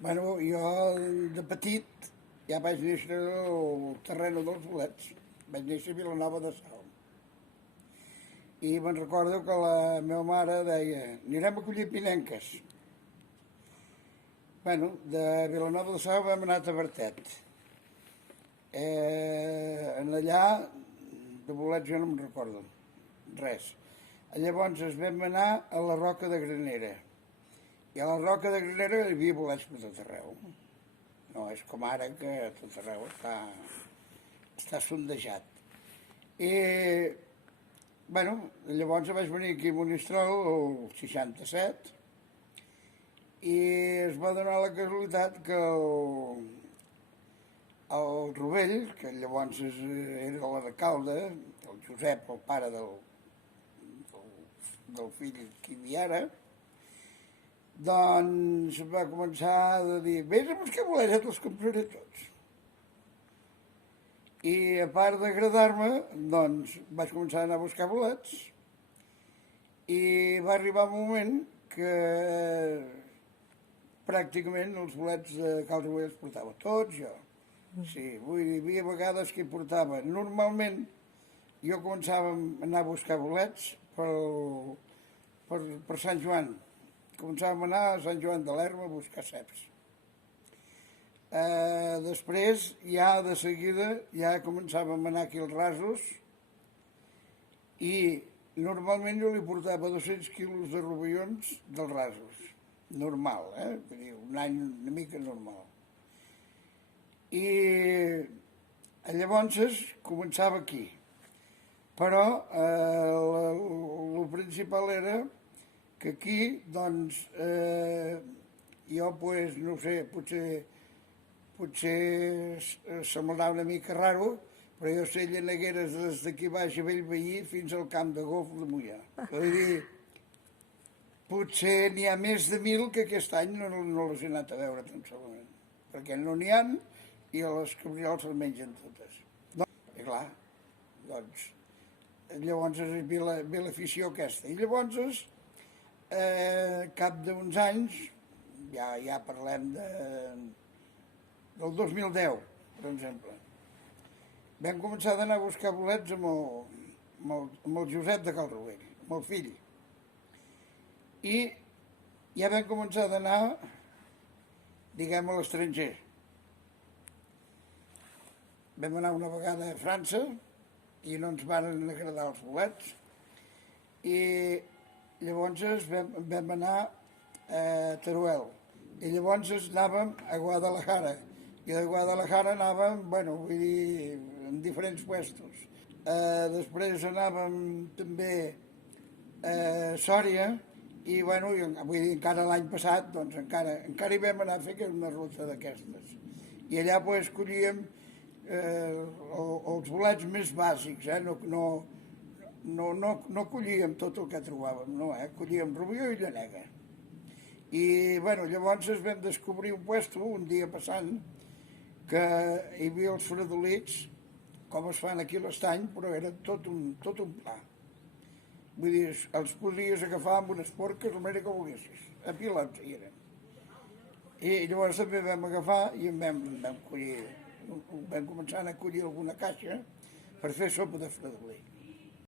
Bueno, jo de petit ja vaig néixer al terreny dels bolets. Vaig néixer a Vilanova de Sau. I me'n recordo que la meva mare deia anirem a collir pinenques. Bueno, de Vilanova de Sau vam anar a Tavertet. En allà, de bolets jo no me'n recordo, res. Llavors ens vam anar a la Roca de Granera. I a la Roca de Granera hi havia bolets per tot arreu. No és com ara que tot arreu està sondejat. I, bueno, llavors vaig venir aquí a Monistrol el 67 i es va donar la casualitat que el Rovell, que llavors era l'alcalde, el Josep, el pare del fill que hi havia ara, doncs va començar a dir, vés a buscar bolets, ja te'ls compraré tots. I a part d'agradar-me, doncs vaig començar a anar a buscar bolets i va arribar un moment que pràcticament els bolets de Cal Rovell els portava tots jo. Sí, vull dir, hi havia vegades que hi portava. Normalment jo començava a anar a buscar bolets per Sant Joan. Començàvem a anar a Sant Joan de l'Erma a buscar ceps. Després, ja de seguida, ja començàvem a anar aquí als rasos i normalment jo li portava 200 quilos de rovellons dels rasos. Normal, Vull dir, un any una mica normal. I llavors començava aquí. Però el principal era que aquí, doncs, jo, pues, no sé, potser semblarà una mica raro, però jo sé llanegueres des d'aquí baix a Bellveí fins al camp de golf de Mollà. Vull dir, potser n'hi ha més de 1.000 que aquest any no les he anat a veure tan solament, perquè no n'hi ha i les cabrioles se'ls mengen totes. I clar, doncs, llavors ve l'afició aquesta. I llavors, cap d'uns anys, ja parlem del 2010, per exemple, vam començar d'anar a buscar bolets amb el Josep de Cal Rovell, amb el fill. I ja vam començar d'anar, diguem, a l'estranger. Vam anar una vegada a França i no ens van agradar els bolets i llavors vam anar a Teruel i llavors anàvem a Guadalajara i de Guadalajara anàvem, bueno, vull dir, en diferents puestos. Després anàvem també a Sòria i, bueno, vull dir, encara l'any passat, doncs encara hi vam anar a fer una ruta d'aquestes. I allà, pues, collíem els bolets més bàsics, no collíem tot el que trobàvem, no, collíem rovelló i llanega. I, bueno, llavors vam descobrir un puesto, un dia passant, que hi havia els fredolits, com es fan aquí a l'estany, però era tot un pla. Vull dir, els podries agafar amb unes porques, o manera que volguessis, apilats hi eren. I llavors també vam agafar i vam collir, vam començar a collir alguna caixa per fer sopa de fredolí.